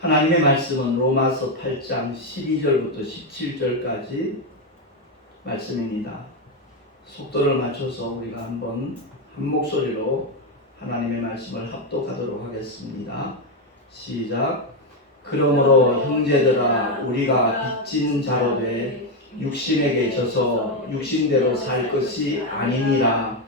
하나님의 말씀은 로마서 8장 12절부터 17절까지 말씀입니다. 속도를 맞춰서 우리가 한번 한 목소리로 하나님의 말씀을 합독하도록 하겠습니다. 시작. 그러므로 형제들아 우리가 빚진 자로 돼 육신에게 져서 육신대로 살 것이 아니니라.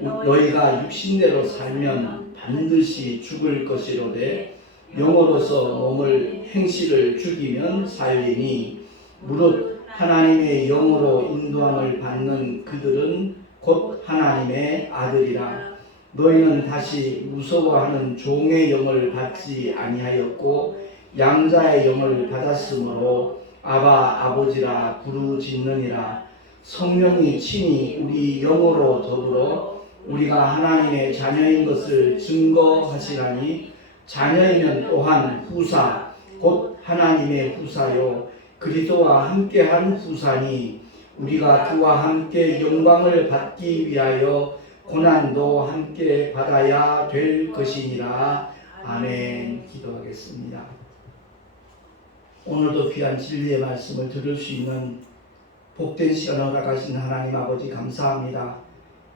너희가 육신대로 살면 반드시 죽을 것이로되 영으로서 몸을 행실을 죽이면 살리니 무릇 하나님의 영으로 인도함을 받는 그들은 곧 하나님의 아들이라. 너희는 다시 무서워하는 종의 영을 받지 아니하였고 양자의 영을 받았으므로 아바 아버지라 부르짖느니라. 성령이 친히 우리 영으로 더불어 우리가 하나님의 자녀인 것을 증거하시라니 자녀이면 또한 후사 곧 하나님의 후사요 그리스도와 함께한 후사니 우리가 그와 함께 영광을 받기 위하여 고난도 함께 받아야 될 것이니라. 아멘. 기도하겠습니다. 오늘도 귀한 진리의 말씀을 들을 수 있는 복된 시간 허락하신 하나님 아버지 감사합니다.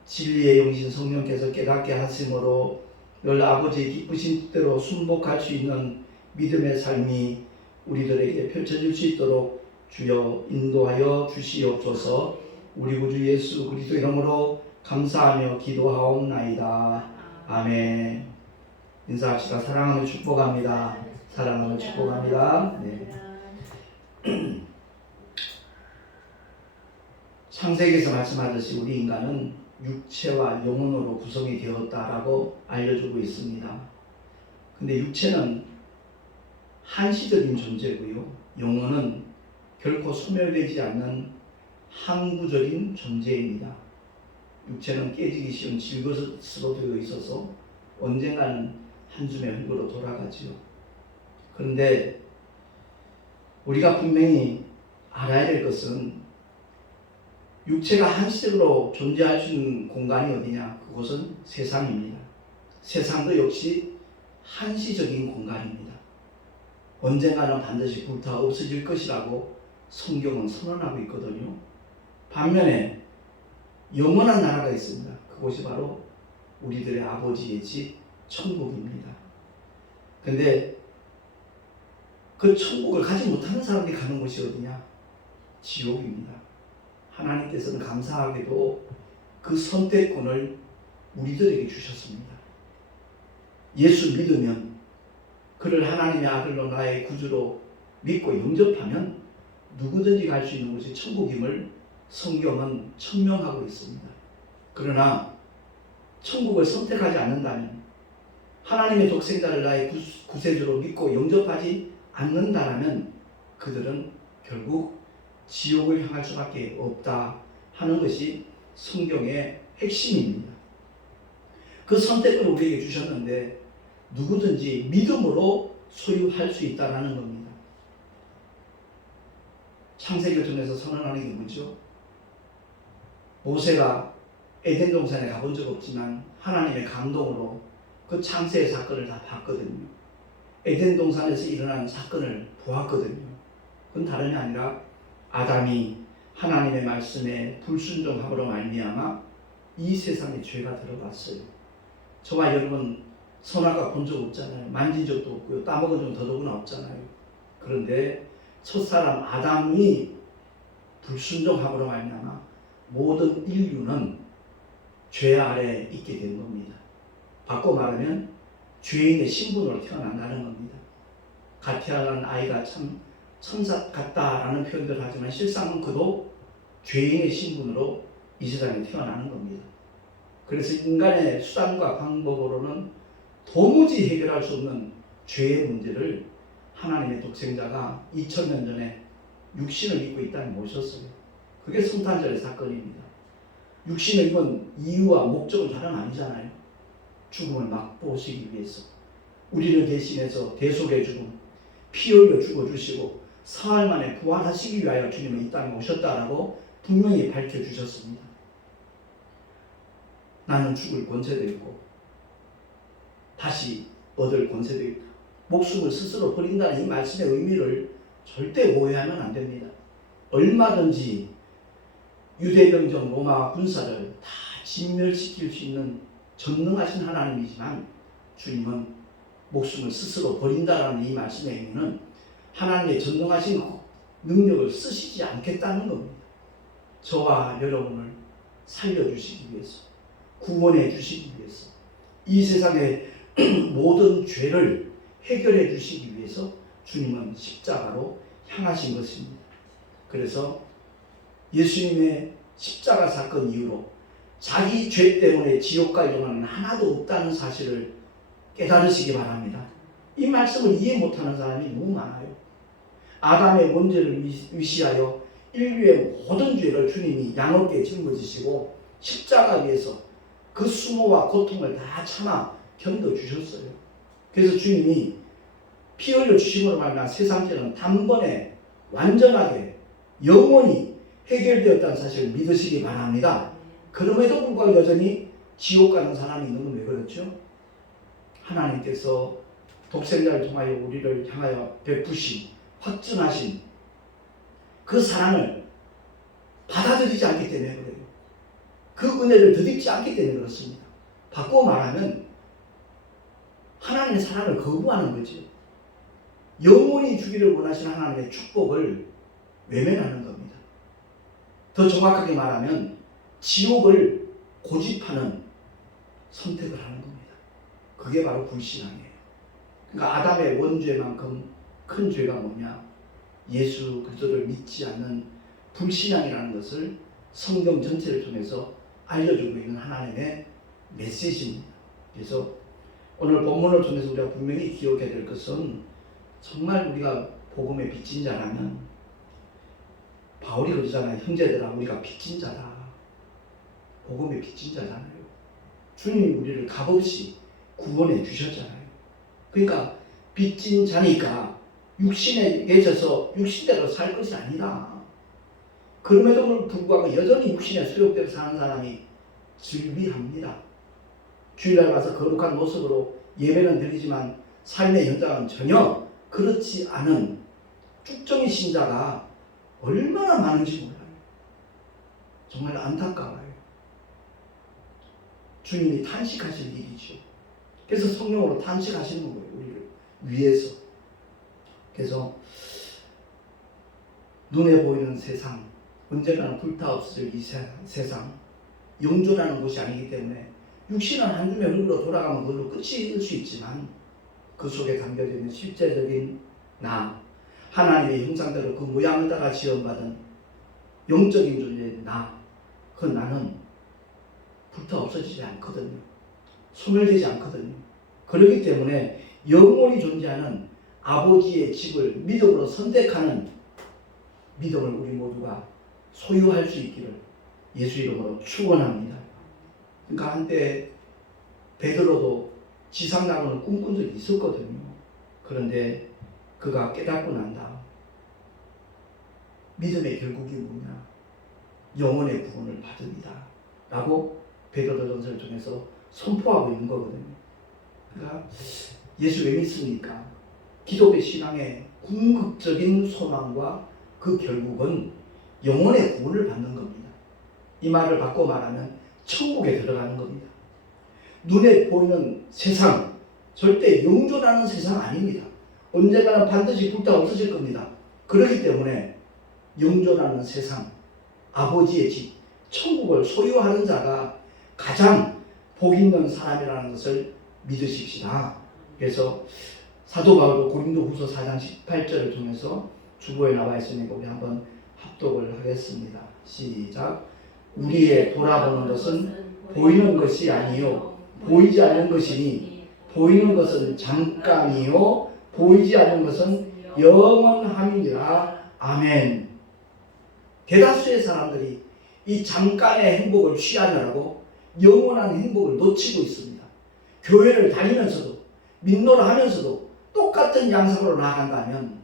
진리의 영신 성령께서 깨닫게 하심으로 늘 아버지의 기쁘신 뜻대로 순복할 수 있는 믿음의 삶이 우리들에게 펼쳐질 수 있도록 주여 인도하여 주시옵소서. 우리 구주 예수 그리스도 이름으로 감사하며 기도하옵나이다. 아멘. 인사합시다. 사랑하며 축복합니다. 사랑하며 축복합니다. 네. 창세기에서 말씀하듯이 우리 인간은 육체와 영혼으로 구성이 되었다라고 알려주고 있습니다. 근데 육체는 한시적인 존재고요. 영혼은 결코 소멸되지 않는 항구적인 존재입니다. 육체는 깨지기 쉬운 질것으로 되어 있어서 언젠가는 한 줌의 흙으로 돌아가지요. 그런데 우리가 분명히 알아야 될 것은 육체가 한시적으로 존재할 수 있는 공간이 어디냐? 그곳은 세상입니다. 세상도 역시 한시적인 공간입니다. 언젠가는 반드시 불타 없어질 것이라고 성경은 선언하고 있거든요. 반면에 영원한 나라가 있습니다. 그곳이 바로 우리들의 아버지의 집 천국입니다. 근데 그 천국을 가지 못하는 사람들이 가는 곳이 어디냐? 지옥입니다. 하나님께서는 감사하게도 그 선택권을 우리들에게 주셨습니다. 예수 믿으면 그를 하나님의 아들로 나의 구주로 믿고 영접하면 누구든지 갈 수 있는 곳이 천국임을 성경은 천명하고 있습니다. 그러나 천국을 선택하지 않는다면 하나님의 독생자를 나의 구세주로 믿고 영접하지 않는다라면 그들은 결국 지옥을 향할 수밖에 없다 하는 것이 성경의 핵심입니다. 그 선택을 우리에게 주셨는데 누구든지 믿음으로 소유할 수 있다는 겁니다. 창세기를 통해서 선언하는 게 뭐죠? 모세가 에덴 동산에 가본 적 없지만 하나님의 감동으로 그 창세의 사건을 다 봤거든요. 에덴 동산에서 일어난 사건을 보았거든요. 그건 다름이 아니라 아담이 하나님의 말씀에 불순종함으로 말미암아 이 세상에 죄가 들어갔어요. 저와 여러분 선악과 본 적 없잖아요. 만진 적도 없고요. 따먹은 적은 더더구나 없잖아요. 그런데 첫사람 아담이 불순종함으로 말미암아 모든 인류는 죄 아래 있게 된 겁니다. 바꿔 말하면 죄인의 신분으로 태어난다는 겁니다. 갓 태어난 아이가 참 천사 같다라는 표현들 하지만 실상은 그도 죄인의 신분으로 이 세상에 태어나는 겁니다. 그래서 인간의 수단과 방법으로는 도무지 해결할 수 없는 죄의 문제를 하나님의 독생자가 2000년 전에 육신을 입고 이 땅에 모셨어요. 그게 성탄절의 사건입니다. 육신을 입은 이유와 목적은 다름 아니잖아요. 죽음을 맛보시기 위해서 우리를 대신해서 대속의 죽음, 피 흘려 죽어주시고 사흘 만에 부활하시기 위하여 주님은 이 땅에 오셨다라고 분명히 밝혀주셨습니다. 나는 죽을 권세도 있고 다시 얻을 권세도 있다. 목숨을 스스로 버린다는 이 말씀의 의미를 절대 오해하면 안 됩니다. 얼마든지 유대병정 로마 군사를 다 진멸시킬 수 있는 전능하신 하나님이지만 주님은 목숨을 스스로 버린다라는 이 말씀의 의미는 하나님의 전능하신 능력을 쓰시지 않겠다는 겁니다. 저와 여러분을 살려주시기 위해서, 구원해 주시기 위해서, 이 세상의 모든 죄를 해결해 주시기 위해서 주님은 십자가로 향하신 것입니다. 그래서 예수님의 십자가 사건 이후로 자기 죄 때문에 지옥 갈 영혼은 하나도 없다는 사실을 깨달으시기 바랍니다. 이 말씀을 이해 못하는 사람이 너무 많아요. 아담의 원죄를 위시하여 인류의 모든 죄를 주님이 양없게 짊어지시고 십자가 위에서 그 수모와 고통을 다 참아 견뎌주셨어요. 그래서 주님이 피 흘려 주심으로 말미암아 세상 죄는 단번에 완전하게 영원히 해결되었다는 사실을 믿으시기 바랍니다. 그럼에도 불구하고 여전히 지옥 가는 사람이 있는 건 왜 그렇죠? 하나님께서 독생자를 통하여 우리를 향하여 베푸신 확증하신 그 사랑을 받아들이지 않기 때문에 그래요. 그 은혜를 덧입지 않기 때문에 그렇습니다. 바꾸어 말하면 하나님의 사랑을 거부하는 거죠. 영원히 주기를 원하시는 하나님의 축복을 외면하는 겁니다. 더 정확하게 말하면 지옥을 고집하는 선택을 하는 겁니다. 그게 바로 불신앙이에요. 그러니까 아담의 원죄만큼 큰 죄가 뭐냐? 예수 그리스도를 믿지 않는 불신앙이라는 것을 성경 전체를 통해서 알려주고 있는 하나님의 메시지입니다. 그래서 오늘 본문을 통해서 우리가 분명히 기억해야 될 것은 정말 우리가 복음의 빚진 자라면 바울이 그러잖아요. 형제들아 우리가 빚진 자다. 복음의 빚진 자잖아요. 주님이 우리를 값없이 구원해 주셨잖아요. 그러니까 빚진 자니까 육신에 맺어서 육신대로 살 것이 아니다. 그럼에도 불구하고 여전히 육신의 수욕대로 사는 사람이 즐비합니다. 주일날 가서 거룩한 모습으로 예배는 드리지만 삶의 현장은 전혀 그렇지 않은 쭉정이 신자가 얼마나 많은지 몰라요. 정말 안타까워요. 주님이 탄식하실 일이죠. 그래서 성령으로 탄식하시는 거예요. 우리를 위해서. 그래서 눈에 보이는 세상, 언젠가는 불타없을 이 세상, 영존하는 곳이 아니기 때문에 육신은 한 줌의 흙으로 돌아가면 그걸로 끝일 수 있지만 그 속에 담겨져 있는 실제적인 나, 하나님의 형상대로 그 모양을 따라 지원받은 영적인 존재인 나, 그 나는 불타 없어지지 않거든요. 소멸되지 않거든요. 그렇기 때문에 영원히 존재하는 아버지의 집을 믿음으로 선택하는 믿음을 우리 모두가 소유할 수 있기를 예수 이름으로 축원합니다. 그러니까 한때 베드로도 지상낙원을 꿈꾼 적이 있었거든요. 그런데 그가 깨닫고 난다. 믿음의 결국이 뭐냐? 영혼의 구원을 받으리다. 라고 베드로전서를 통해서 선포하고 있는 거거든요. 그러니까 예수 왜 믿습니까? 기독교 신앙의 궁극적인 소망과 그 결국은 영혼의 구원을 받는 겁니다. 이 말을 바꿔 말하면 천국에 들어가는 겁니다. 눈에 보이는 세상, 절대 영존하는 세상 아닙니다. 언젠가는 반드시 불타 없어질 겁니다. 그렇기 때문에 영존하는 세상, 아버지의 집, 천국을 소유하는 자가 가장 복 있는 사람이라는 것을 믿으십시다. 그래서 사도 바울도 고린도후서 4장 18절을 통해서 주보에 나와 있으니까 우리 한번 합독을 하겠습니다. 시작. 우리의 돌아보는 것은 보이는 것이 아니요 보이지 않는 것이니 보이는 것은 잠깐이요 보이지 않는 것은 영원함이니라. 아멘. 대다수의 사람들이 이 잠깐의 행복을 취하느라고 영원한 행복을 놓치고 있습니다. 교회를 다니면서도 민노를 하면서도 똑같은 양상으로 나아간다면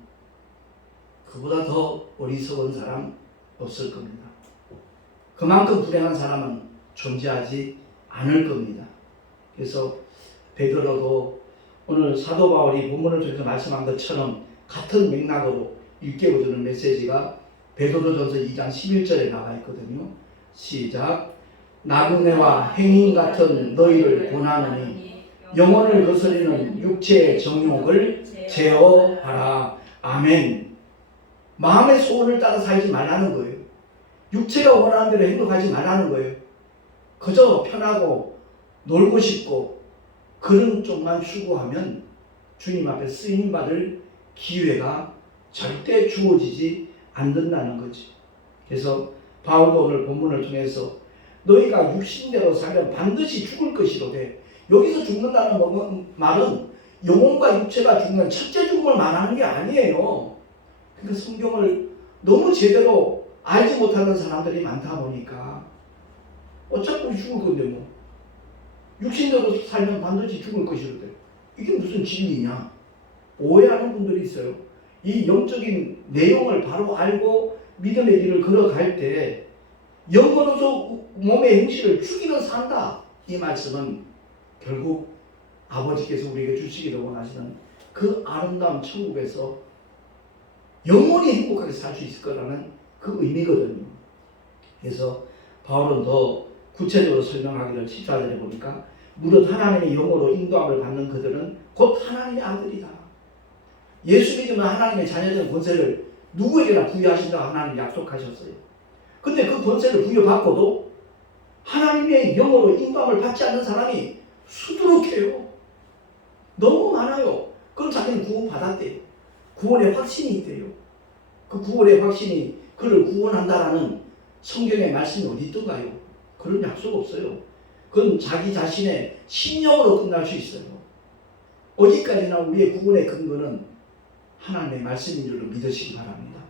그보다 더 어리석은 사람 없을 겁니다. 그만큼 불행한 사람은 존재하지 않을 겁니다. 그래서 베드로도 오늘 사도 바울이 본문을 통해서 말씀한 것처럼 같은 맥락으로 일깨워주는 메시지가 베드로전서 2장 11절에 나와 있거든요. 시작. 나그네와 행인 같은 너희를 권하노니 영혼을 거스리는 육체의 정욕을 제어하라. 아멘. 마음의 소원을 따라 살지 말라는 거예요. 육체가 원하는 대로 행동하지 말라는 거예요. 그저 편하고 놀고 싶고 그런 쪽만 추구하면 주님 앞에 쓰임받을 기회가 절대 주어지지 않는다는 거지. 그래서 바울도 오늘 본문을 통해서 너희가 육신대로 살면 반드시 죽을 것이로되, 여기서 죽는다는 말은 영혼과 육체가 죽는 첫째 죽음을 말하는 게 아니에요. 그러니까 성경을 너무 제대로 알지 못하는 사람들이 많다 보니까 어차피 죽을 건데 뭐 육신대로 살면 반드시 죽을 것이로되, 이게 무슨 진리냐 오해하는 분들이 있어요. 이 영적인 내용을 바로 알고 믿음의 길을 걸어갈 때 영으로서 몸의 행실을 죽이는 산다, 이 말씀은 결국 아버지께서 우리에게 주시기를 원하시는 그 아름다운 천국에서 영원히 행복하게 살 수 있을 거라는 그 의미거든요. 그래서 바울은 더 구체적으로 설명하기를 14절에 보니까 무릇 하나님의 영으로 인도함을 받는 그들은 곧 하나님의 아들이다. 예수 믿으면 하나님의 자녀된 권세를 누구에게나 부여하신다고 하나님이 약속하셨어요. 근데 그 권세를 부여받고도 하나님의 영으로 인도함을 받지 않는 사람이 수두룩해요. 너무 많아요. 그럼 자기는 구원 받았대요. 구원의 확신이 있대요. 그 구원의 확신이 그를 구원한다라는 성경의 말씀이 어디 있던가요? 그런 약속 없어요. 그건 자기 자신의 신념으로 끝날 수 있어요. 어디까지나 우리의 구원의 근거는 하나님의 말씀인 줄로 믿으시기 바랍니다.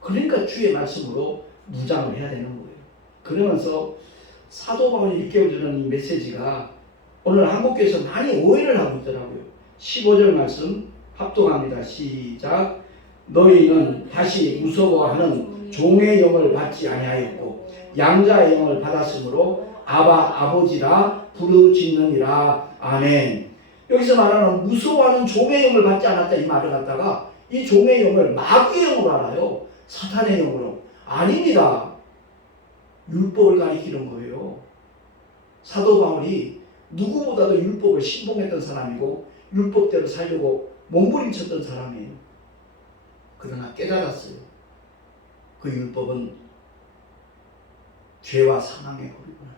그러니까 주의 말씀으로 무장을 해야 되는 거예요. 그러면서 사도 바울이 일깨워주는 이 메시지가 오늘 한국교회에서 많이 오해를 하고 있더라고요. 15절 말씀 합동합니다. 시작. 너희는 다시 무서워하는 종의 영을 받지 아니하였고 양자의 영을 받았으므로 아바 아버지라 부르짖느니라. 아멘. 여기서 말하는 무서워하는 종의 영을 받지 않았다, 이 말을 갖다가 이 종의 영을 마귀의 영으로 알아요. 사탄의 영으로. 아닙니다. 율법을 가리키는 거예요. 사도 바울이 누구보다도 율법을 신봉했던 사람이고 율법대로 살려고 몸부림쳤던 사람이에요. 그러나 깨달았어요. 그 율법은 죄와 사망의 법이구나.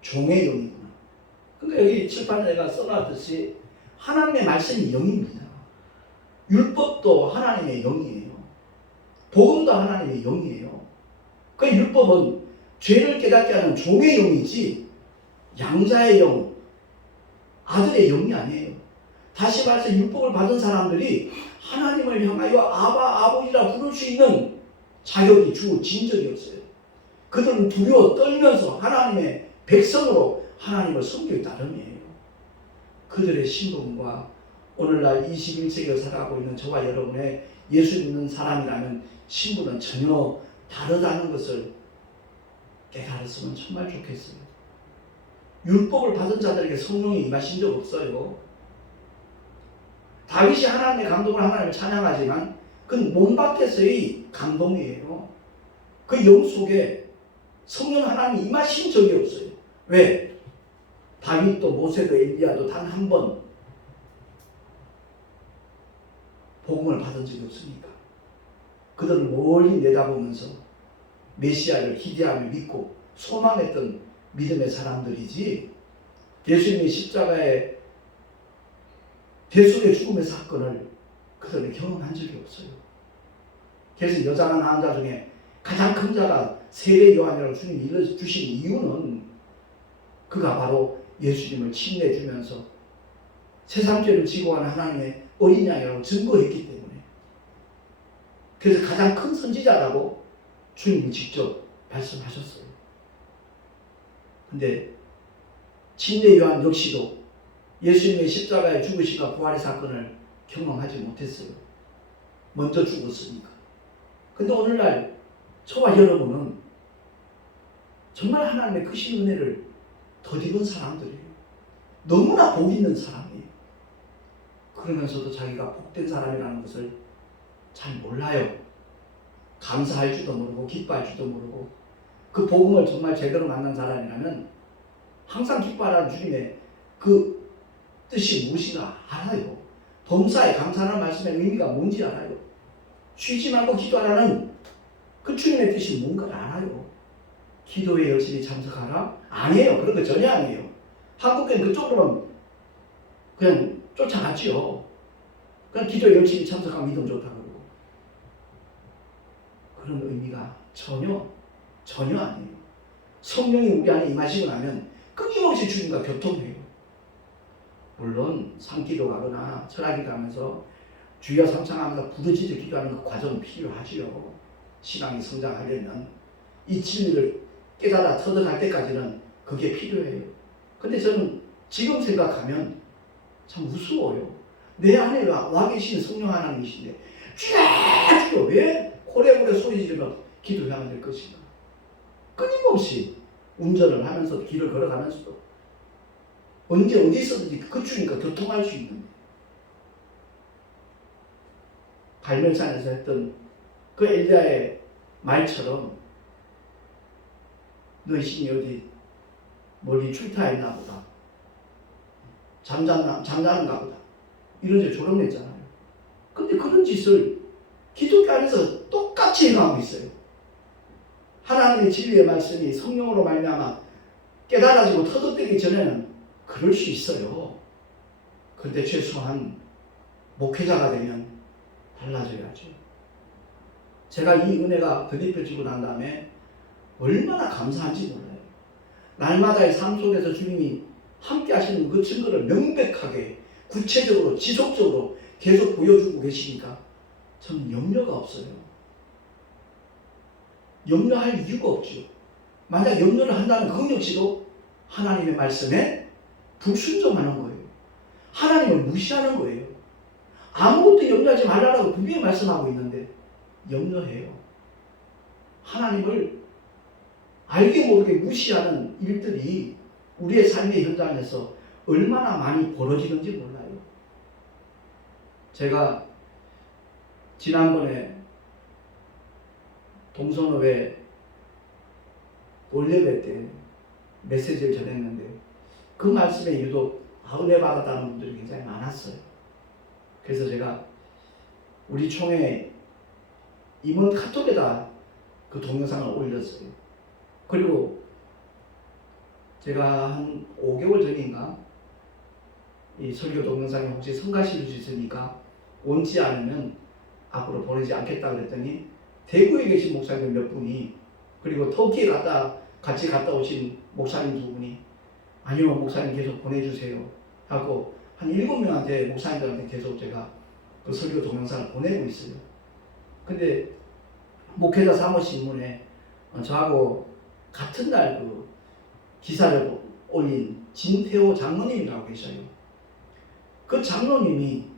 종의 영이구나. 그러니까 여기 칠판에가 써놨듯이 하나님의 말씀이 영입니다. 율법도 하나님의 영이에요. 복음도 하나님의 영이에요. 그 율법은 죄를 깨닫게 하는 종의 영이지 양자의 영, 아들의 영이 아니에요. 다시 말해서 율법을 받은 사람들이 하나님을 향하여 아바 아버지라 부를 수 있는 자격이 주어진 적이 없어요. 그들은 두려워 떨면서 하나님의 백성으로 하나님을 섬길 따름이에요. 그들의 신분과 오늘날 21세기를 살아가고 있는 저와 여러분의 예수 믿는 사람이라는 신분은 전혀 다르다는 것을 깨달았으면 정말 좋겠어요. 율법을 받은 자들에게 성령이 임하신 적 없어요. 다윗이 하나님의 감동을 하나님을 찬양하지만 그건 몸 밖에서의 감동이에요. 그 영 속에 성령 하나님이 임하신 적이 없어요. 왜? 다윗도 모세도 엘리야도 단 한 번 복음을 받은 적이 없으니까. 그들은 멀리 내다보면서 메시아를 기대하며 믿고 소망했던 믿음의 사람들이지, 예수님의 십자가의 대속의 죽음의 사건을 그들은 경험한 적이 없어요. 그래서 여자가 낳은 자 중에 가장 큰 자가 세례 요한이라고 주님이 일러주신 이유는 그가 바로 예수님을 침례주면서 세상 죄를 지고 가는 하나님의 어린 양이라고 증거했기 때문에. 그래서 가장 큰 선지자라고 주님이 직접 말씀하셨어요. 근데 침례 요한 역시도 예수님의 십자가의 죽으심과 부활의 사건을 경험하지 못했어요. 먼저 죽었으니까. 근데 오늘날 저와 여러분은 정말 하나님의 크신 은혜를 덧입은 사람들이에요. 너무나 복 있는 사람이에요. 그러면서도 자기가 복된 사람이라는 것을 잘 몰라요. 감사할 줄도 모르고 기뻐할 줄도 모르고 그 복음을 정말 제대로 만난 사람이라면 항상 기뻐하라는 주님의 그 뜻이 무엇인가 알아요. 범사에 감사하는 말씀의 의미가 뭔지 알아요. 쉬지 말고 기도하라는 그 주님의 뜻이 뭔가를 알아요. 기도에 열심히 참석하라? 아니에요. 그런 거 전혀 아니에요. 한국교회는 그쪽으로는 그냥 쫓아갔지요. 그냥 기도에 열심히 참석하면 믿음 좋다고 그러고. 그런 의미가 전혀 아니에요. 성령이 우리 안에 임하시고 나면 끊임없이 주님과 교통해요. 물론 산기도 가거나 철학이 가면서 주여 삼창하면서 부르짖어 기도하는 그 과정은 필요하지요. 신앙이 성장하려면 이 진리를 깨달아 터득할 때까지는 그게 필요해요. 근데 저는 지금 생각하면 참 무서워요. 내 안에 와 계신 성령 하나님이신데 주여 왜 고래고래 소리 지르며 기도해야 될 것인가. 끊임없이 운전을 하면서 길을 걸어가면서도 언제 어디 있어든지 그 주님과 교통할 수 있는 갈멜산에서 했던 그 엘리야의 말처럼 너희 신이 어디 멀리 출타했나 보다. 잠자는가 보다. 이런 데 조롱했잖아요. 근데 그런 짓을 기독교 안에서 똑같이 행하고 있어요. 하나님의 진리의 말씀이 성령으로 말미암아 깨달아지고 터득되기 전에는 그럴 수 있어요. 그런데 최소한 목회자가 되면 달라져야죠. 제가 이 은혜가 덧입혀지고 난 다음에 얼마나 감사한지 몰라요. 날마다의 삶 속에서 주님이 함께 하시는 그 증거를 명백하게 구체적으로 지속적으로 계속 보여주고 계시니까 저는 염려가 없어요. 염려할 이유가 없죠. 만약 염려를 한다면 그것 역시도 하나님의 말씀에 불순종하는 거예요. 하나님을 무시하는 거예요. 아무것도 염려하지 말라고 분명히 말씀하고 있는데 염려해요. 하나님을 알게 모르게 무시하는 일들이 우리의 삶의 현장에서 얼마나 많이 벌어지는지 몰라요. 제가 지난번에 동선호회 올예배 때 메시지를 전했는데 그 말씀에 유독 은혜 받았다는 분들이 굉장히 많았어요. 그래서 제가 우리 총회 임원 카톡에다 그 동영상을 올렸어요. 그리고 제가 한 5개월 전인가 이 설교 동영상에 혹시 성가시를 주시니까 원치 않으면 앞으로 보내지 않겠다 그랬더니 대구에 계신 목사님 몇 분이 그리고 터키에 같이 갔다 오신 목사님 2분이 아니요 목사님 계속 보내주세요 하고 한 7명한테 목사님들한테 계속 제가 그 설교 동영상을 보내고 있어요. 근데 목회자 사무신문에 저하고 같은 날 그 기사를 올린 진태호 장로님이라고 계셔요. 그 장로님이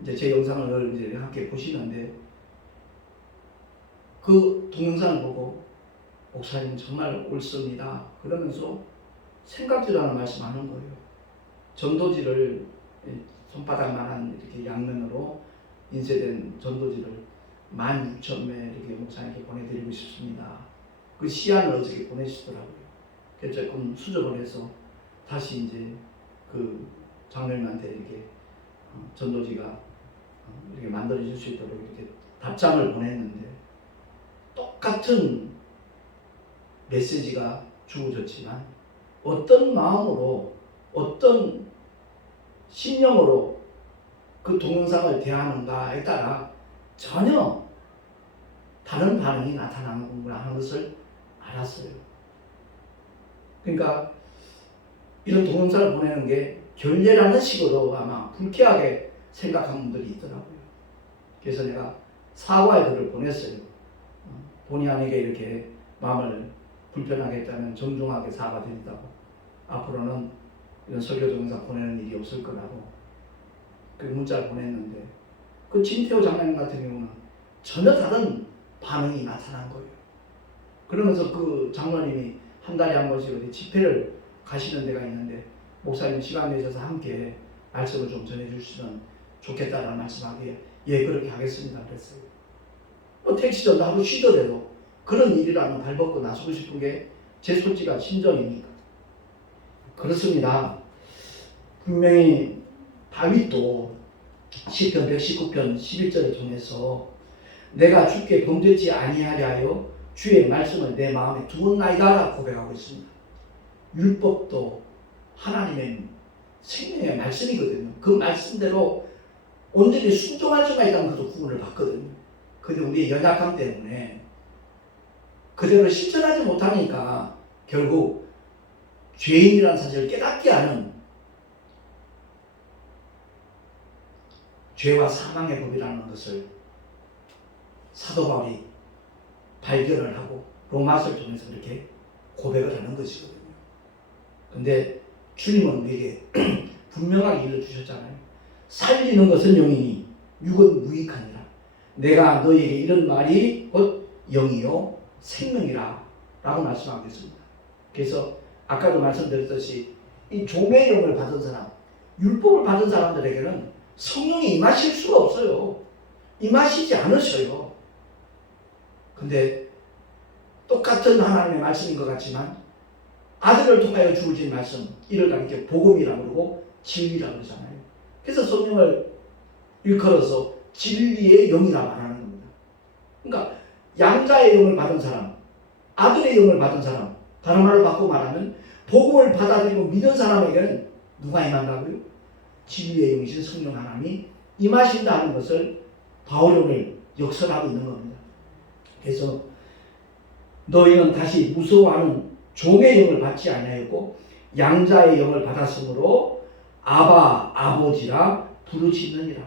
이제 제 영상을 이제 함께 보시는데 그 동영상을 보고 목사님 정말 옳습니다 그러면서 생각지도 않은 말씀하는 거예요. 전도지를 손바닥만한 이렇게 양면으로 인쇄된 전도지를 16,000매 이렇게 목사님께 보내드리고 싶습니다. 그 시안을 어저께 보내시더라고요. 그래서 조금 수정을 해서 다시 이제 그 장로님한테 이렇게 전도지가 이렇게 만들어질 수 있도록 이렇게 답장을 보냈는데 똑같은 메시지가 주어졌지만 어떤 마음으로 어떤 심령으로 그 동영상을 대하는가에 따라 전혀 다른 반응이 나타나는구나 하는 것을 알았어요. 그러니까 이런 동영상을 보내는 게 결례라는 식으로 아마 불쾌하게 생각한 분들이 있더라고요. 그래서 내가 사과의 글을 보냈어요. 본의 아니게 이렇게 마음을 불편하게 했다면 정중하게 사과드린다고 앞으로는 이런 설교 동영상 보내는 일이 없을 거라고 그 문자를 보냈는데 그 진태호 장로님 같은 경우는 전혀 다른 반응이 나타난 거예요. 그러면서 그 장로님이 한 달에 한 번씩 어디 집회를 가시는 데가 있는데 목사님 시간 내셔서 함께 말씀을 좀 전해주시면 좋겠다라는 말씀하기에 예 그렇게 하겠습니다 그랬어요. 뭐 택시전도 하루 쉬더라도 그런 일이라면 발벗고 나서고 싶은 게 제 솔직한 심정이니까. 그렇습니다. 분명히 다윗도 시편 119편 11절을 통해서 내가 주께 범죄치 아니하려 하여 주의 말씀을 내 마음에 두었나이다라고 고백하고 있습니다. 율법도 하나님의 생명의 말씀이거든요. 그 말씀대로 온전히 순종할 수가 있다면 그도 구원을 받거든요. 그런데 우리의 연약함 때문에 그대로 실천하지 못하니까 결국 죄인이라는 사실을 깨닫게 하는 죄와 사망의 법이라는 것을 사도 바울이 발견을 하고 로마서를 통해서 그렇게 고백을 하는 것이거든요. 그런데 주님은 우리에게 분명하게 일러주셨잖아요. 살리는 것은 영이니 육은 무익하니라. 내가 너희에게 이런 말이 곧 영이요 생명이라 라고 말씀하고 있습니다. 그래서 아까도 말씀드렸듯이 이 종의 영을 받은 사람, 율법을 받은 사람들에게는 성령이 임하실 수가 없어요. 임하시지 않으셔요. 근데 똑같은 하나님의 말씀인 것 같지만 아들을 통하여 주어진 말씀, 이를 가리켜 복음이라고 그러고 진리라고 그러잖아요. 그래서 성령을 일컬어서 진리의 영이라 말하는 겁니다. 그러니까 양자의 영을 받은 사람, 아들의 영을 받은 사람, 다른 말로 바꿔 말하면 복음을 받아들이고 믿은 사람에게는 누가 임한다고요? 진리의 영이신 성령 하나님이 임하신다는 것을 바울이 오늘 역설하고 있는 겁니다. 그래서 너희는 다시 무서워하는 종의 영을 받지 아니하였고 양자의 영을 받았으므로 아바 아버지라 부르짖느니라.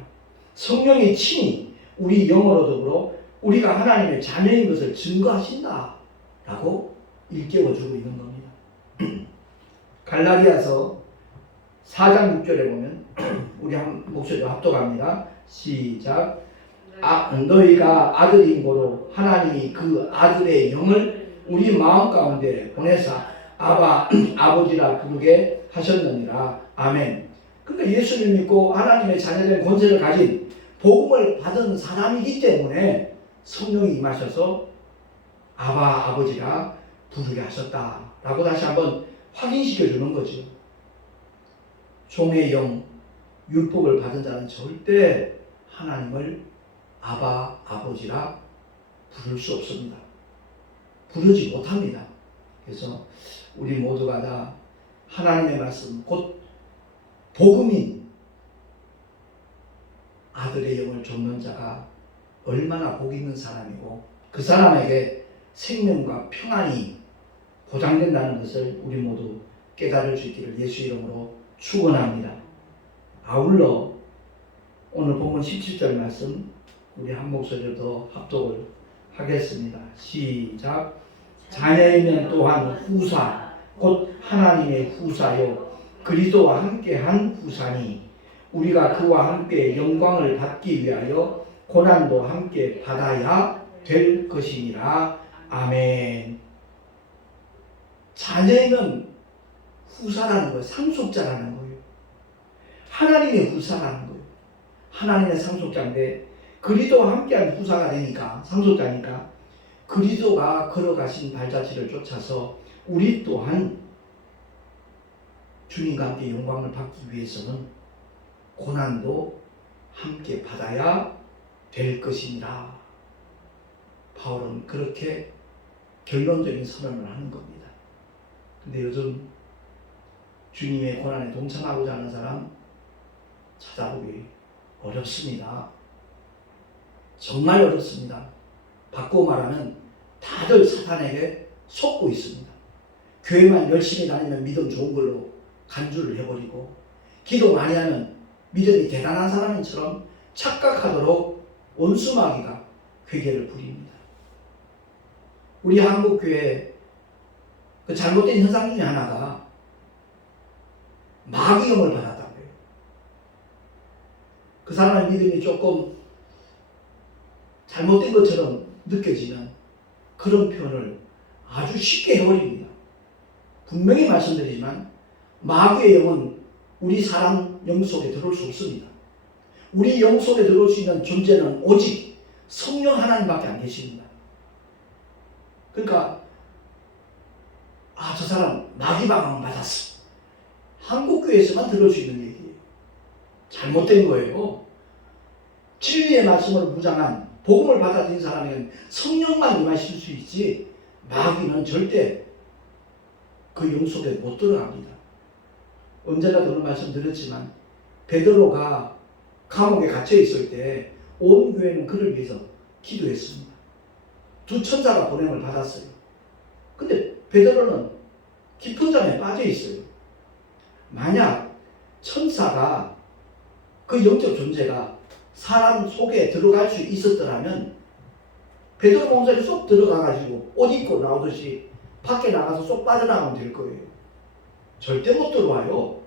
성령이 친히 우리 영으로 더불어 우리가 하나님의 자녀인 것을 증거하신다 라고 일깨워주고 있는 겁니다. 갈라디아서 4장 6절에 보면 우리 한 목소리로 합독합니다. 시작. 너희가 아들인 고로 하나님이 그 아들의 영을 우리 마음 가운데 보내사 아바 아버지라 부르게 하셨느니라. 아멘. 그러니까 예수를 믿고 하나님의 자녀된 권세를 가진 복음을 받은 사람이기 때문에 성령이 임하셔서 아바 아버지라 부르게 하셨다라고 다시 한번 확인시켜 주는 거죠. 종의 영, 율법을 받은 자는 절대 하나님을 아바 아버지라 부를 수 없습니다. 부르지 못합니다. 그래서 우리 모두가 다 하나님의 말씀, 곧 복음인 아들의 영을 좇는 자가 얼마나 복 있는 사람이고 그 사람에게 생명과 평안이 보장된다는 것을 우리 모두 깨달을 수 있기를 예수 이름으로 축원합니다. 아울러 오늘 본문 17절 말씀 우리 한 목소리로 더 합독을 하겠습니다. 시작. 자녀이면 또한 후사 곧 하나님의 후사요 그리스도와 함께한 후사니 우리가 그와 함께 영광을 받기 위하여 고난도 함께 받아야 될 것이니라. 아멘. 자녀이면 후사라는 거예요. 상속자라는 거예요. 하나님의 후사라는 거예요. 하나님의 상속자인데 그리스도와 함께한 후사가 되니까 상속자니까 그리스도가 걸어가신 발자취를 쫓아서 우리 또한 주님과 함께 영광을 받기 위해서는 고난도 함께 받아야 될 것이니라. 바울은 그렇게 결론적인 선언을 하는 겁니다. 근데 요즘 주님의 고난에 동참하고자 하는 사람 찾아보기 어렵습니다. 정말 어렵습니다. 바꾸어 말하면 다들 사탄에게 속고 있습니다. 교회만 열심히 다니면 믿음 좋은 걸로 간주를 해버리고 기도 많이 하면 믿음이 대단한 사람처럼 착각하도록 원수마귀가 괴계를 부립니다. 우리 한국교회 그 잘못된 현상 중에 하나가 마귀영을 받았다고요. 그 사람의 믿음이 조금 잘못된 것처럼 느껴지면 그런 표현을 아주 쉽게 해버립니다. 분명히 말씀드리지만 마귀의 영은 우리 사람 영 속에 들어올 수 없습니다. 우리 영 속에 들어올 수 있는 존재는 오직 성령 하나님밖에 안 계십니다. 그러니까 저 사람 마귀 방황 받았어. 한국교회에서만 들을 수 있는 얘기예요. 잘못된 거예요. 진리의 말씀을 무장한 복음을 받아들인 사람에게는 성령만 임하실 수 있지 마귀는 절대 그 영 속에 못 들어갑니다. 언제나 그런 말씀 드렸지만 베드로가 감옥에 갇혀 있을 때 온 교회는 그를 위해서 기도했습니다. 두 천사가 보냄을 받았어요. 근데 베드로는 깊은 잠에 빠져 있어요. 만약 천사가 그 영적 존재가 사람 속에 들어갈 수 있었더라면 베드로 몸속에 쏙 들어가가지고 옷 입고 나오듯이 밖에 나가서 쏙 빠져나가면 될 거예요. 절대 못 들어와요.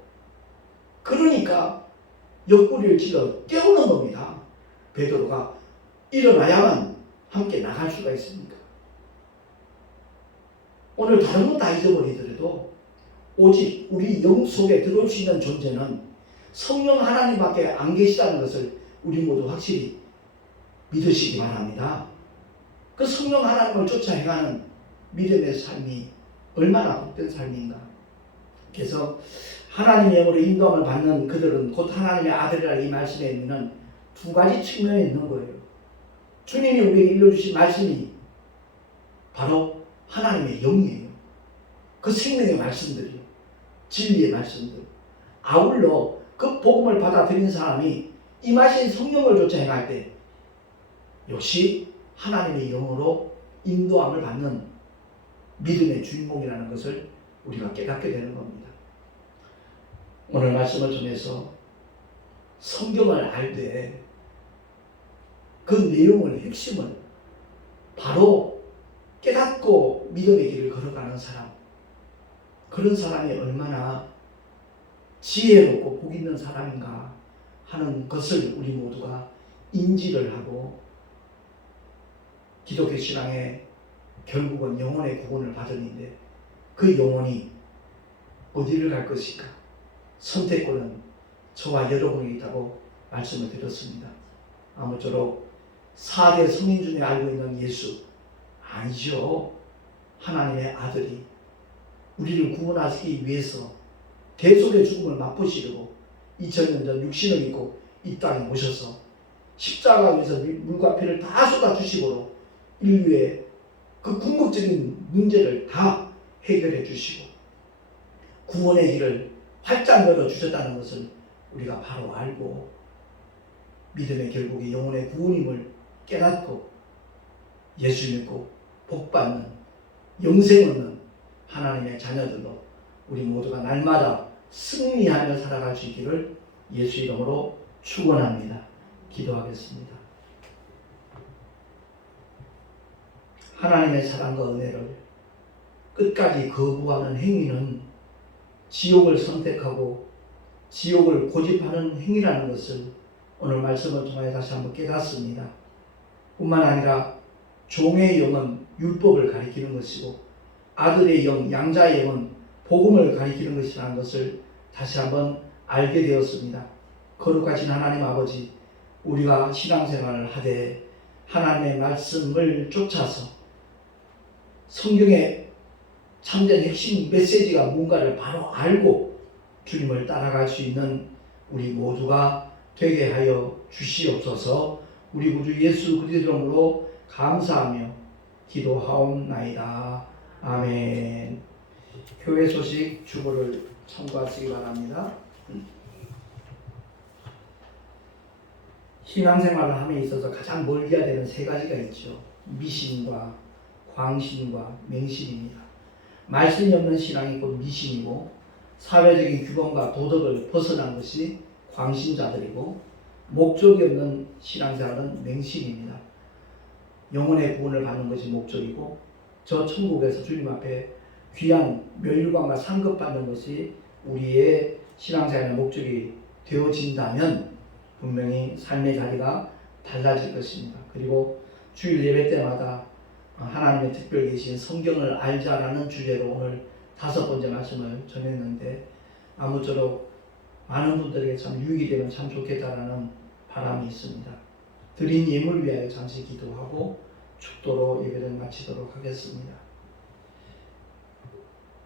그러니까 옆구리를 찔러 깨우는 겁니다. 베드로가 일어나야만 함께 나갈 수가 있습니까? 오늘 다른 건 다 잊어버리더라도 오직 우리 영 속에 들어올 수 있는 존재는 성령 하나님밖에 안 계시다는 것을 우리 모두 확실히 믿으시기 바랍니다. 그 성령 하나님을 쫓아 행하는 믿음의 삶이 얼마나 복된 삶인가. 그래서 하나님의 영으로 인도함을 받는 그들은 곧 하나님의 아들이라는 이 말씀에 있는 두 가지 측면이 있는 거예요. 주님이 우리에게 일러주신 말씀이 바로 하나님의 영이에요. 그 생명의 말씀들이요. 진리의 말씀들. 아울러 그 복음을 받아들인 사람이 임하신 성령을 쫓아 행할 때 역시 하나님의 영으로 인도함을 받는 믿음의 주인공이라는 것을 우리가 깨닫게 되는 겁니다. 오늘 말씀을 통해서 성경을 알 때 그 내용을 핵심을 바로 깨닫고 믿음의 길을 걸어가는 사람, 그런 사람이 얼마나 지혜롭고 복 있는 사람인가 하는 것을 우리 모두가 인지를 하고 기독교 신앙의 결국은 영혼의 구원을 받으는데 그 영혼이 어디를 갈 것인가? 선택권은 저와 여러분에게 있다고 말씀을 드렸습니다. 아무쪼록 4대 성인 중에 알고 있는 예수 아니죠. 하나님의 아들이 우리를 구원하시기 위해서 대속의 죽음을 맛보시려고 2000년 전 육신을 입고 이 땅에 오셔서 십자가 위에서 물과 피를 다 쏟아주시고 인류의 그 궁극적인 문제를 다 해결해 주시고 구원의 길을 활짝 열어주셨다는 것을 우리가 바로 알고 믿음의 결국이 영혼의 구원임을 깨닫고 예수 믿고 복받는 영생 얻는 하나님의 자녀들로 우리 모두가 날마다 승리하며 살아갈 수 있기를 예수 이름으로 축원합니다. 기도하겠습니다. 하나님의 사랑과 은혜를 끝까지 거부하는 행위는 지옥을 선택하고 지옥을 고집하는 행위라는 것을 오늘 말씀을 통해 다시 한번 깨닫습니다. 뿐만 아니라 종의 영은 율법을 가리키는 것이고 아들의 영, 양자의 영은 복음을 가리키는 것이라는 것을 다시 한번 알게 되었습니다. 거룩하신 하나님 아버지, 우리가 신앙생활을 하되 하나님의 말씀을 쫓아서 성경의 참된 핵심 메시지가 뭔가를 바로 알고 주님을 따라갈 수 있는 우리 모두가 되게 하여 주시옵소서. 우리 구주 예수 그리스도 이름으로 감사하며 기도하옵나이다. 아멘. 교회 소식 주보를 참고하시기 바랍니다. 신앙생활을 함에 있어서 가장 멀리해야 되는 세 가지가 있죠. 미신과 광신과 맹신입니다. 말씀이 없는 신앙이 곧 미신이고 사회적인 규범과 도덕을 벗어난 것이 광신자들이고 목적이 없는 신앙생활은 맹신입니다. 영혼의 구원을 받는 것이 목적이고 저 천국에서 주님 앞에 귀한 멸류관과 상급 받는 것이 우리의 신앙생활의 목적이 되어진다면 분명히 삶의 자리가 달라질 것입니다. 그리고 주일 예배 때마다 하나님의 특별 계신 성경을 알자라는 주제로 오늘 5번째 말씀을 전했는데 아무쪼록 많은 분들에게 참 유익이 되면 참 좋겠다라는 바람이 있습니다. 드린 예물 위하여 잠시 기도하고 축도로 예배를 마치도록 하겠습니다.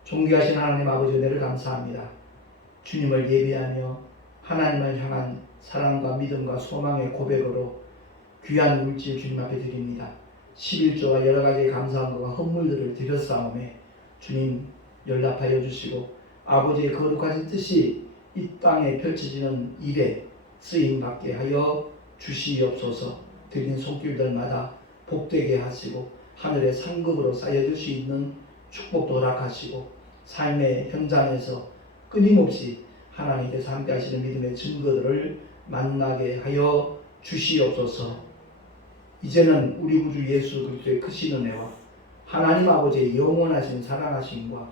존귀하신 하나님 아버지 은혜를 감사합니다. 주님을 예배하며 하나님을 향한 사랑과 믿음과 소망의 고백으로 귀한 물질 주님 앞에 드립니다. 11조와 여러 가지 감사한 것과 헌물들을 드렸사오매 주님 연락하여 주시고 아버지의 거룩하신 뜻이 이 땅에 펼쳐지는 일에 쓰임받게 하여 주시옵소서. 드린 손길들마다 복되게 하시고 하늘의 상급으로 쌓여줄 수 있는 축복도 허락하시고 삶의 현장에서 끊임없이 하나님께서 함께 하시는 믿음의 증거들을 만나게 하여 주시옵소서. 이제는 우리 구주 예수 그리스도의 크신 은혜와 하나님 아버지의 영원하신 사랑하심과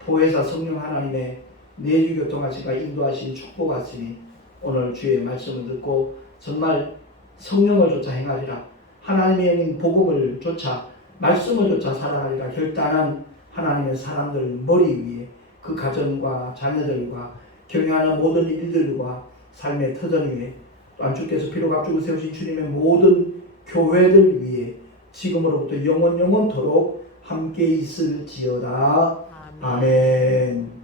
보혜사 성령 하나님의 내주 교통하심과 인도하신 축복하시니 오늘 주의 말씀을 듣고 정말 성령을 쫓아 행하리라, 하나님의 영인 복음을 쫓아 말씀을 쫓아 살아가리라 결단한 하나님의 사람들 머리 위에 그 가정과 자녀들과 경영하는 모든 일들과 삶의 터전 위에 또한 주께서 피로 값주고 세우신 주님의 모든 교회들 위에 지금으로부터 영원토록 함께 있을지어다. 아멘.